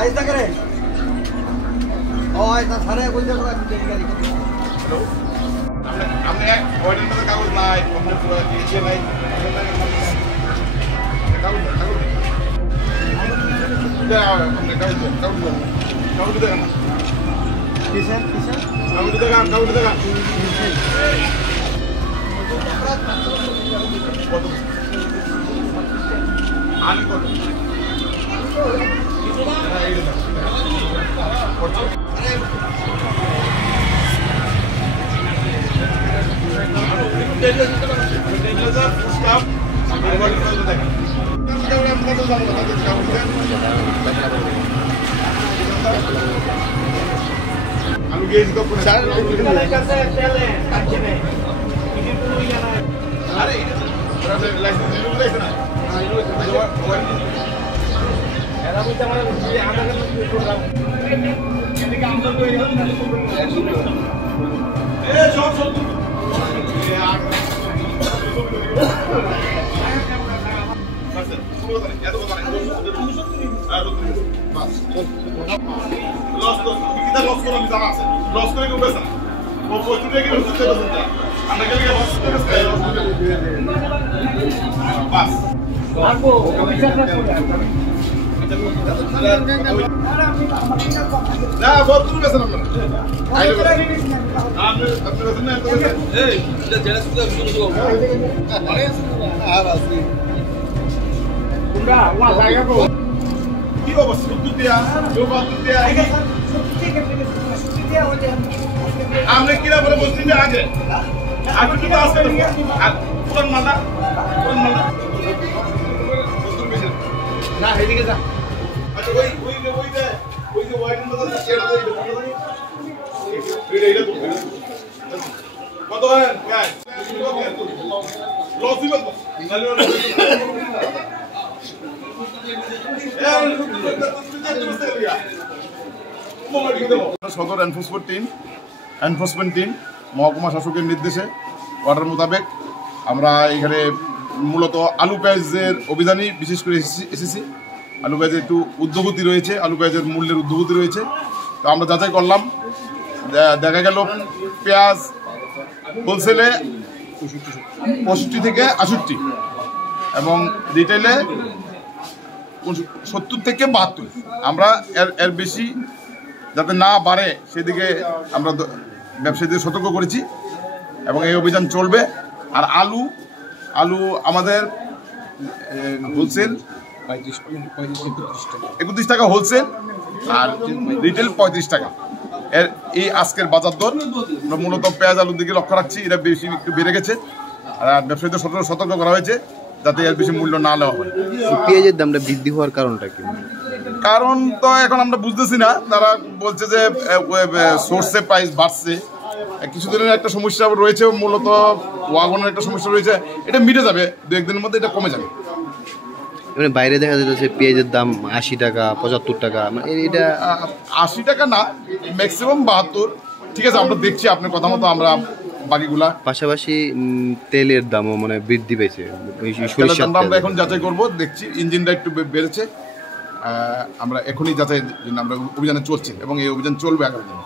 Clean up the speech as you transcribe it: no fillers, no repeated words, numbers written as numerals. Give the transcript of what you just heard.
আইসা করে ও আইসা সারে কই যাবো আমি দেখি গাড়ি হ্যালো আমরা এক অর্ডার মধ্যে কাগজ নাই কমপ্লিট করে দিয়েছে নাই কাগজ দাও আমরা কাগজ দাও কিসের কাগজ দাও কত আনি কত আলু গেছি তো আরে লাইসেন্স না এরা বলতে আমরা আধার কার্ড প্রোগ্রাম এদিকে আমরা তো এ সব না বহুত দূর গেছেন আপনারা আপনি গেছেন না এই এটা জেলা সুদা শুরু আর আসি তোমরা ওয়া লাগাবো কি অবস্থা সুদ দিয়া কেউ বাদ দিয়া আমরা কিরা বলে বলছি যে আগে আপনি কি আসতে কোন মালা না এদিকে যা আচ্ছা ওই যে ওয়াইডের মধ্যে শেয়ার দিয়ে এটা কত হয় গায় লস দিবেন সদর এনফোর্সমেন্ট টিম মহকুমা শাসকের নির্দেশে অর্ডার মোতাবেক আমরা এখানে মূলত আলু পেঁয়াজের অভিযানেই বিশেষ করে এসেছি। আলু পেঁয়াজের একটু ঊর্ধ্বগতি রয়েছে, আলু পেঁয়াজের মূল্যের ঊর্ধ্বগতি রয়েছে। তো আমরা যাচাই করলাম, দেখা গেল পেঁয়াজ হোলসেলে 65 থেকে 68 এবং রিটেলে 70 থেকে 72। আমরা এর বেশি যাতে না বাড়ে সেদিকে আমরা ব্যবসায়ীদের সতর্ক করেছি এবং এই অভিযান চলবে। আর আলু আমাদের হোলসেল 31 টাকা হোলসেল আর রিটেল 35 টাকা। এই আজকের বাজার দর আমরা মূলত পেঁয়াজ আলুর দিকে লক্ষ্য রাখছি। এটা বেশি একটু বেড়ে গেছে আর ব্যবসায়ীদের সতর্ক করা হয়েছে যাতে এর বেশি মূল্য না নেওয়া হয়। পেঁয়াজের দামটা বৃদ্ধি হওয়ার কারণটা কি? কারণ তো এখন আমরা বুঝতেছি না। তারা বলছে যে সোর্সে প্রাইস বাড়ছে, কিছুদিনের একটা সমস্যা রয়েছে, মূলত ওয়াগনের একটা সমস্যা রয়েছে। এটা মিটে যাবে, 2-1 দিনের মধ্যে এটা কমে যাবে। মানে বাইরে দেখা যাচ্ছে পেঁয়াজের দাম 80 টাকা 75 টাকা, মানে এটা 80 টাকা না, ম্যাক্সিমাম 72। ঠিক আছে, আমরা দেখছি আপনার কথা মতো আমরা বাকিগুলা। পাশাপাশি তেলের দামও মানে বৃদ্ধি পেয়েছে। আমরা এখন যাচাই করব, দেখছি ইঞ্জিনটা একটু বেড়েছে। আমরা এখনই যাচাই আমরা অভিযানে চলছে এবং এই অভিযান চলবে আগামী দিনে।